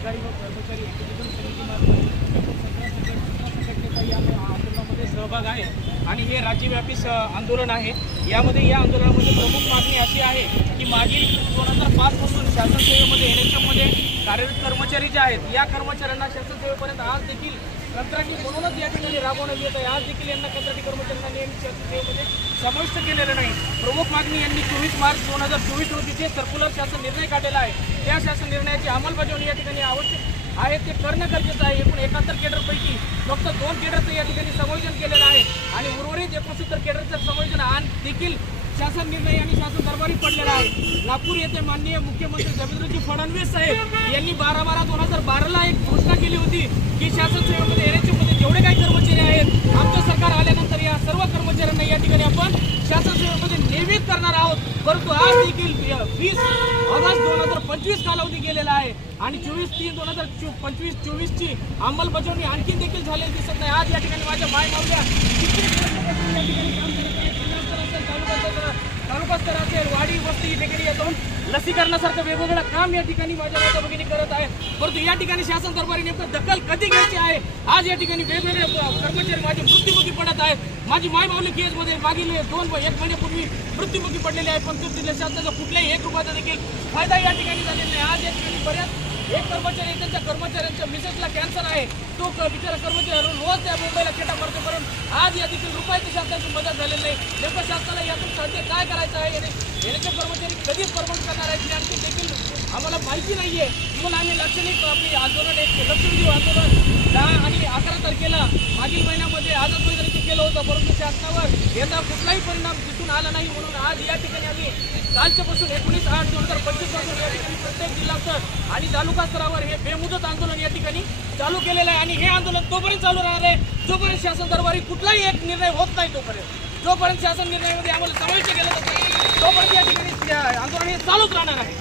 अधिकारी व कर्मचारी एक्झिक्युटिव्ह समितीमार्फत आंदोलनामध्ये सहभाग आहे. आणि हे राज्यव्यापी स आंदोलन आहे. यामध्ये या आंदोलनामध्ये प्रमुख मागणी अशी आहे की मागील दोन हजार पाचपासून शासन सेवेमध्ये एन एच एममध्ये कार्यरत कर्मचारी जे आहेत या कर्मचाऱ्यांना शासन सेवेपर्यंत आज देखील कंत्राटी म्हणूनच या ठिकाणी राबवण्यात येत आहे. आज देखील यांना कंत्राटी कर्मचाऱ्यांना नियमित शासन सेवेमध्ये समाविष्ट केलेलं नाही. प्रमुख मागणी यांनी चोवीस मार्च दोन हजार चोवीस रोजी जे सर्क्युलर शासन निर्णय काढलेला आहे त्या शासन निर्णयाची अंमलबजावणी या ठिकाणी आवश्यक आहे. ते करणं गरजेचं आहे. एकूण एकाहत्तर केडरपैकी फक्त दोन केडरचं या ठिकाणी समायोजन केलेलं आहे. आणि उर्वरित एकोणसत्तर केडरचं समायोजन आज देखील शासन निर्णय आणि शासन दरबारी पडलेला आहे. नागपूर येथे माननीय मुख्यमंत्री देवेंद्रजी फडणवीस साहेब यांनी बारा बारा दोन हजार बाराला एक घोषणा केली होती की शासन सेवेमध्ये एनएचएममध्ये जेवढे काही कर्मचारी आहेत आमचं सरकार आल्यानंतर या सर्व कर्मचाऱ्यांना या ठिकाणी आपण शासन सेवेमध्ये नियमित करणार आहोत. परंतु आज देखील वीस ऑगस्ट दोन हजार पंचवीस कालावधी गेलेला आहे आणि चोवीस तीन दोन हजार चो पंचवीस चोवीसची अंमलबजावणी आणखी देखील झालेली दिसत नाही आज या ठिकाणी माझ्या माय मावल्या किती असेल, तालुका स्तर असेल वाडी वस्ती ठिकाणी येऊन लसीकरणासारखं वेगवेगळं काम या ठिकाणी माझ्या माता भगिनी करत आहे परंतु या ठिकाणी शासन दरबारी नेमकं दखल कधी घ्यायची आज या ठिकाणी वेगवेगळे कर्मचारी माझे मृत्यूमुखी पडत आहेत. माझी माय माऊली केसमध्ये मागील दोन एक महिन्यापूर्वी मृत्युमुखी पडलेले आहे. पण जिल्हा शासनाचा कुठल्याही एक रुपयाचा देखील फायदा या ठिकाणी झालेला नाही आज या ठिकाणी बऱ्याच एक कर्मचारी त्यांच्या कर्मचाऱ्यांच्या मिसेसला कॅन्सर आहे. तो बिचारा कर्मचारी रोज त्या मुंबईला केटा मारतो. परंतु आज या देखील रुपयाची शासनाची मदत झालेली नाही. नेमकं शासनाला यातून साध्य काय करायचं आहे याने कधी परमनंट करणार आहेत हे आणखी देखील आम्हाला माहिती नाही आहे म्हणून आम्ही लक्षणिक आपली आंदोलन एक लक्षणीय आंदोलन. दहा आणि अकरा तारखेला मागील महिन्यामध्ये आझाद मैदानाचे केलं होतं परंतु शासनावर याचा कुठलाही परिणाम दिसून आला नाही. म्हणून आज या ठिकाणी आम्ही कालच्यापासून एकोणीस आठ दोन हजार पंचवीसपासून या ठिकाणी प्रत्येक जिल्हा स्तर आणि तालुका स्तरावर हे बेमुदत आंदोलन या ठिकाणी चालू केलेलं आहे. आणि हे आंदोलन तोपर्यंत चालू राहणार आहे जोपर्यंत शासन दरबारी कुठलाही एक निर्णय होत नाही तोपर्यंत. जोपर्यंत शासन निर्णयामध्ये आम्हाला समाविष्ट केलं जातं तोपर्यंत या ठिकाणी आंदोलन हे चालूच राहणार आहे.